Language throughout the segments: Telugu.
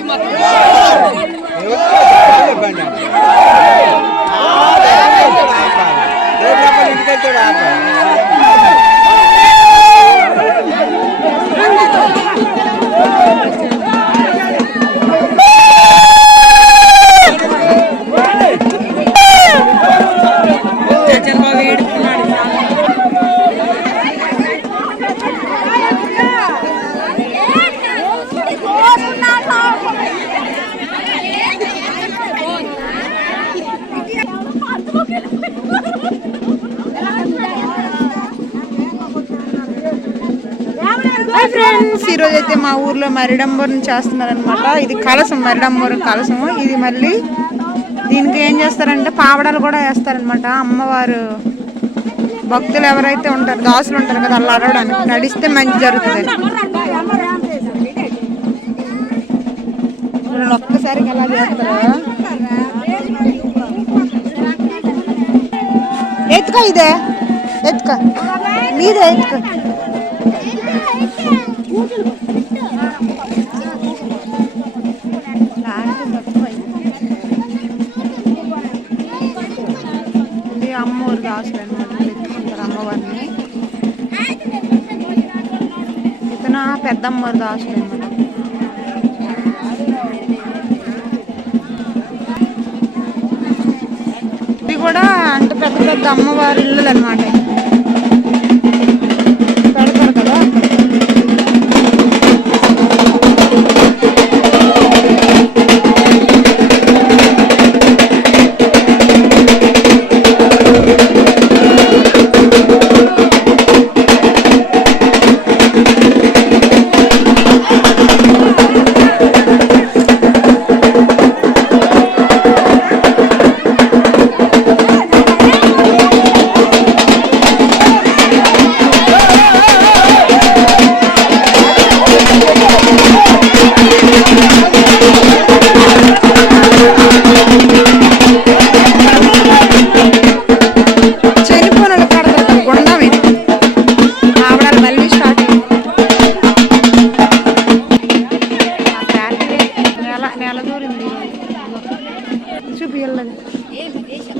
tem. హాయ్ ఫ్రెండ్స్ ఈరోజు అయితే మా ఊర్లో మరిడంబరం చేస్తున్నారనమాట ఇది కలసం మరిడంబరం కలసం ఇది మళ్ళీ దీనికి ఏం చేస్తారంటే పావడాలు కూడా వేస్తారనమాట అమ్మవారు భక్తులు ఎవరైతే ఉంటారు దాసులు ఉంటారు కదా అలా అడగడానికి. నడిస్తే మంచి జరుగుతుంది. ఒక్కసారికి ఎలా చేస్తారా. ఎత్తుకో ఇదే. ఎత్తుక. మీదే ఎత్తుకో. ఇది అమ్మవారు దాసులు అనమాట ఎత్తుకుంటారు అమ్మవారిని. ఇతను పెద్దమ్మవారు దాసులు అనమాట ఇది కూడా అంటే పెద్ద పెద్ద అమ్మవారి ఇల్లులు అనమాట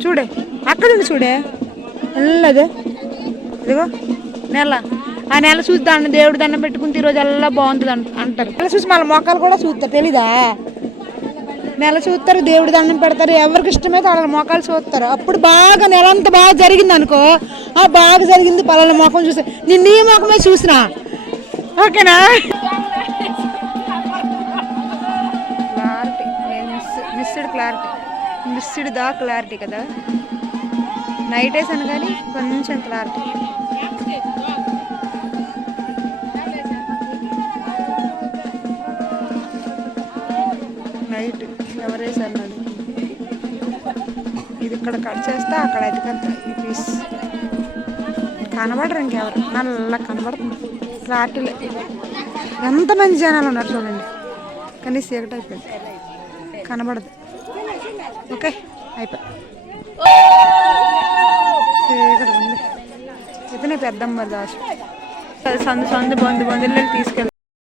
చూడే? అక్కడ ఉంది చూడే? వెళ్ళదు ఇదిగో నెల. ఆ నెల చూసి దండం దేవుడు దండం పెట్టుకుంటే ఈరోజు అలా బాగుంటుంది అంట అంటారు. నెల చూసి మళ్ళీ మొక్కలు కూడా చూస్తారు తెలీదా? నెల చూస్తారు దేవుడి దండం పెడతారు ఎవరికి ఇష్టమైతే వాళ్ళ మొక్కలు చూస్తారు. అప్పుడు బాగా నెల అంతా బాగా జరిగింది అనుకో ఆ బాగా జరిగింది పలానా మొఖం చూస్తే నేను నీ మొఖమే చూసినా? ఓకేనా? Clarity missed clarity. Missed clarity కదా? నైట్ వేసాను కానీ కొంచెం క్లారిటీ. నైట్ ఎవరేసాను వేసారు ఇది ఇక్కడ కట్ చేస్తే అక్కడ ఎదుకంత ఈ పీస్. కనబడరు ఇంకెవరు. నల్ల కనబడుతుంది. క్లారిటీ ఎంతమంది జనాలు ఉన్నారు చూడండి. కానీ చీకటి అయిపోయింది. కనబడదు. ఓకే అయిపోయి చీకటి ఉంది. ఇతనే పెద్దమ్మ దాసు సందు సందు బంధు బొందిల్లు తీసుకెళ్ళి